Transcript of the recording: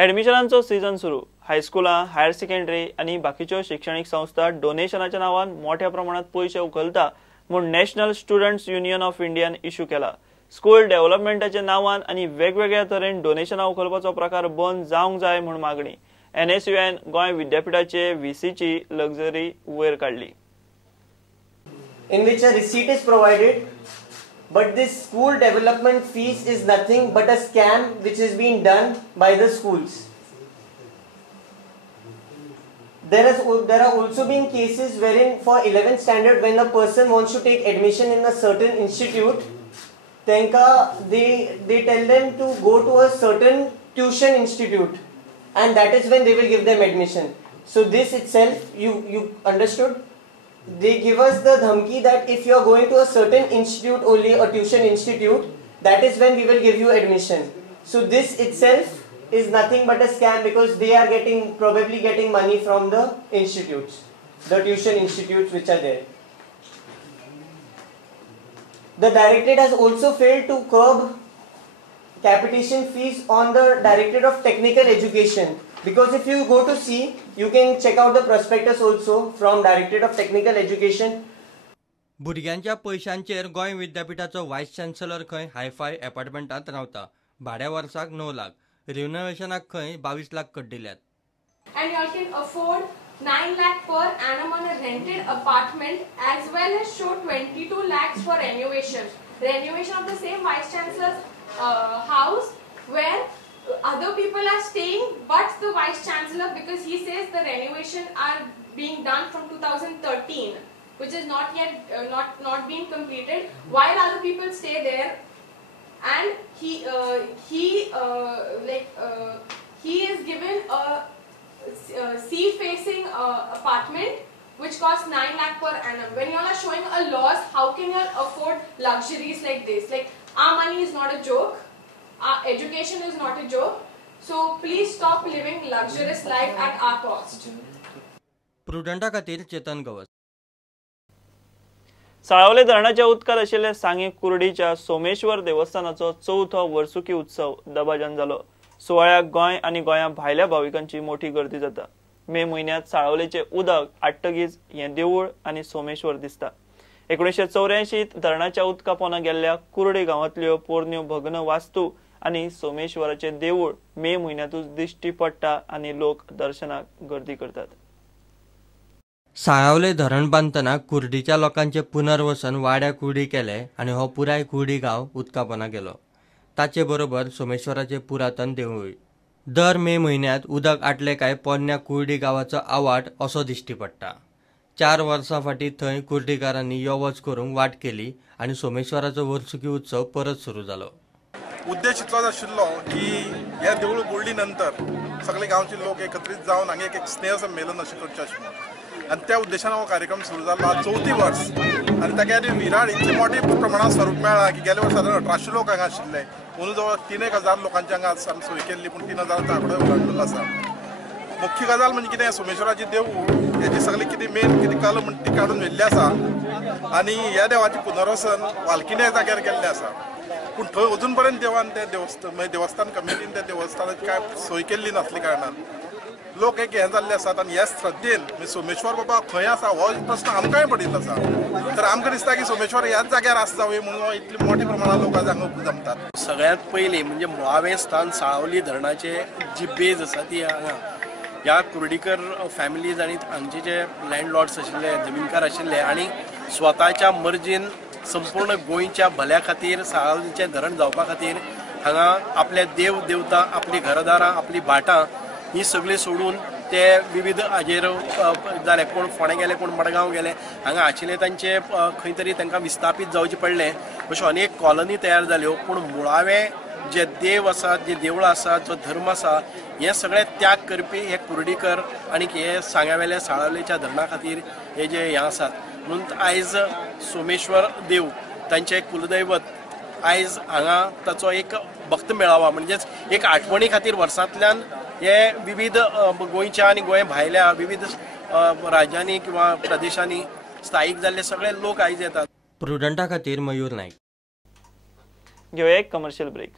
ॲडमिशनांचो season सुरू। हायस्कुलां, higher secondary आणि बाकीच्यो शैक्षणिक संस्था डोनेशनाच्या नावान मोठ्या प्रमाणात पैसे उखलता म्हूण national students union of Indian issue केला। स्कूल डेव्हलपमेंटाच्या नावान आणि वेगवेगळ्या तरेन डोनेशनां उखलपाचो प्रकार बंद जावंक जाय म्हूण मागणी। NSUन गोंय विद्यापीठाचे VCची लक्झरी वयर काढली। In which a receipt is provided, but this school development fees is nothing but a scam which is being done by the schools. There are also been cases wherein for 11th standard, when a person wants to take admission in a certain institute, then they tell them to go to a certain tuition institute, and that is when they will give them admission. So this itself, you understood? They give us the dhamki that if you are going to a certain institute, only a tuition institute, that is when we will give you admission. So this itself is nothing but a scam, because they are probably getting money from the institutes, the tuition institutes which are there. The directorate has also failed to curb capitation fees on the Directorate of Technical Education, because if you go to see, you can check out the prospectus also from Directorate of Technical Education. भुरग्यांच्या पैशांचेर गोंय विद्यापीठाचो वायस chancellor खंय hi fi अपार्टमेंटात रावता। भाड्या वर्साक 9 लाख, रिनोव्हेशनाक खंय 22 lakh cut दिल्यात। And you can afford 9 lakh per annum on a rented apartment, as well as show 22 lakhs for renovation. Renovation of the same vice chancellor's house, where other people are staying, but the vice chancellor, because he says the renovation are being done from 2013, which is not yet not being completed, while other people stay there, and he is given a sea facing apartment which costs 9 lakh per annum. When you all are showing a loss, how can you all afford luxuries like this? Like, our money is not a joke, our education is not a joke, so please stop living luxurious life at our cost. प्रुडंटा खातीर चेतन गवस। साळावले धरणाच्या उदकात आशिल्ल्या सांगी कुर्डीच्या सोमेश्वर देवस्थानाचो 4थो वर्सुकी उत्सव दबाज्यान जालो। सुवाळ्याक गोंय आणि गोंया भायल्या भाविकांची मोठी गर्दी जाता। मे म्हयन्यात साळावलेचे उदक आडटकीच हे देवूळ आणि सोमेश्वर दिसता। 1984 धरणाच्या उदका पोंदा गेल्ल्या कुर्डी गांवांतल्यो पोरण्यो भग्न वास्तू आणि सोमेश्वराचे देवूळ मे म्हयन्यातूच दिश्टी पडटा आणि लोक दर्शनाक गर्दी करतात। साळावले धरण बांदतना कुर्डीच्या लोकांचे पुनर्वसन वाड्या कुर्डी केले आणि हो पुराय कुर्डी गांव उदका पोंदा गेलो। ताचे बरोबर सोमेश्वराचे पुरातन देवूळ। दर मे म्हयन्यात उदक आटले काय पोरण्या कुर्डी गांवाचो आवाट असो दिश्टी पडटा। 4 वर्सां फाटीं थंय कुर्डीकारांनी यो वच करूंक वाट केली आणि सोमेश्वराचो वर्सुकी उत्सव परत सुरू जालो। उद्देश इतलोच आशिल्लो की ह्या देवूळ बुडली नंतर सगळे गांवचे लोक एकत्रित जावन हांगा एक स्नेह संमेलन अशें करचें अशें, आणि त्या उद्देशान हो कार्यक्रम सुरू जाल्लो। आज 4थी वर्स, आणि ताका विराड इतली मोठी प्रमाणात स्वरूप मेळ्ळा की गेल्या वर्सा 1800 लोक हांगा आशिल्ले, अंदू जवळ 3000 लोकांची हांगा आमी सोय केल्ली, पूण 3000 आंकडो उलंडलेलो आसा। मुख्य गजाल म्हणजे कितें, सोमेश्वराची देवूळ हेची सगळी कितें मेन कितें कला म्हणटा ती काडून व्हेल्ली आसा, आणि ह्या देवाची पुनर्वसन वाल्किने जाग्यार केल्लें आसा, पूण थंय अजून पर्यंत देवान त्या देवस्थान कमिटीन त्या देवस्थानाची काय सोय केल्ली नासली कारणान लोक एक हे जाल्ले आसात। आणि ह्या श्रद्धेन सोमेश्वर बाबा खंय आसा हो प्रश्न आमकांय पडिल्लो आसा, तर आमकां दिसता की सोमेश्वर ह्याच जाग्यार आसचावे म्हणून इतली मोठी प्रमाणात लोक आज हांगा जमतात। सगळ्यात पयलीं म्हणजे मुळावें स्थान साळावली धरणाचे जी बेज आसा ती हांगा ह्या कुर्डीकर फॅमिलीज आणि हांगचे जे लँडलॉर्ड्स आशिल्ले, जमीनकार आशिल्ले, आणि स्वताच्या मर्जीन संपूर्ण गोंयच्या भल्या खातीर साळावलीचें धरण जावपा खातीर हांगा आपले देव देवता, आपली घरदारां, आपली भाटां ही सगळी सोडून ते विविध हाजेर जाले, कोण फोंडे गेले, कोण मडगांव गेले, हांगा आशिल्ले तांचे खंय तरी तांकां विस्थापीत जावचें पडलें। अश्यो अनेक कॉलनी तयार जाल्यो, पूण मुळावें जे देव आसात, जे देवळां आसात, जो धर्म आसा, हे सगळे त्याग करपी हे कुर्डीकर आणि हे सांग्यावेल्या साळावलेच्या धरणा खातीर हे जे हे आसात। म्हणून आयज सोमेश्वर देव तांचे कुलदैवत आयज हांगा ताचो एक भक्त मेळावा म्हणजेच एक आठवणी खातीर वर्सांतल्यान हे विविध गोंयच्या आणि गोंय भायल्या विविध राज्यांनी किंवा प्रदेशांनी स्थायीक जाल्ले सगळे लोक आयज येतात। प्रुडंटा खातीर मयूर नाईक। घेऊया एक कमर्शियल ब्रेक।